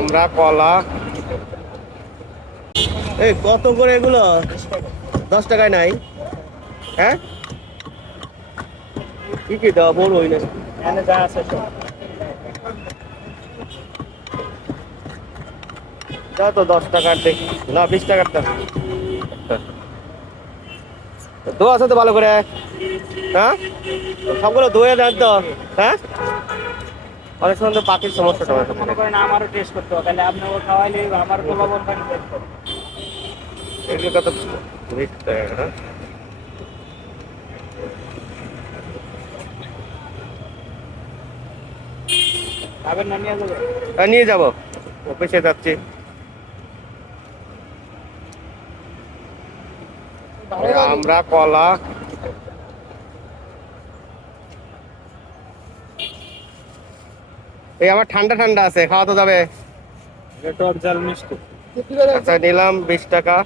আমরা কলা। এই কত করে এগুলো? 10 টাকায় নাই? হ্যাঁ, কি কি দেওয়া বলবোই না। যা আছে দাও তো 10 টাকার দেখি, না 20 টাকার টা দো আছে তো ভালো করে। হ্যাঁ, সবগুলো ধুয়ে দেন তো। হ্যাঁ, অনেক সময় তো পাতির সমস্যাটা হয়। মনে করেন আমারও টেস্ট করতে হবে, তাহলে আপনাকে খাওয়াইলে আমার তো লবণ পানি দেখতে হবে। এগুলো কত? 20 টাকা। হ্যাঁ, খাবেন না নিয়ে যাবে? নিয়ে যাবো, অফিসে যাচ্ছি। আমরা কলা। এই আমার ঠান্ডা ঠান্ডা আছে, খাওয়া তো যাবে। টক ঝাল মিষ্টি। আচ্ছা, নিলাম 20 টাকা।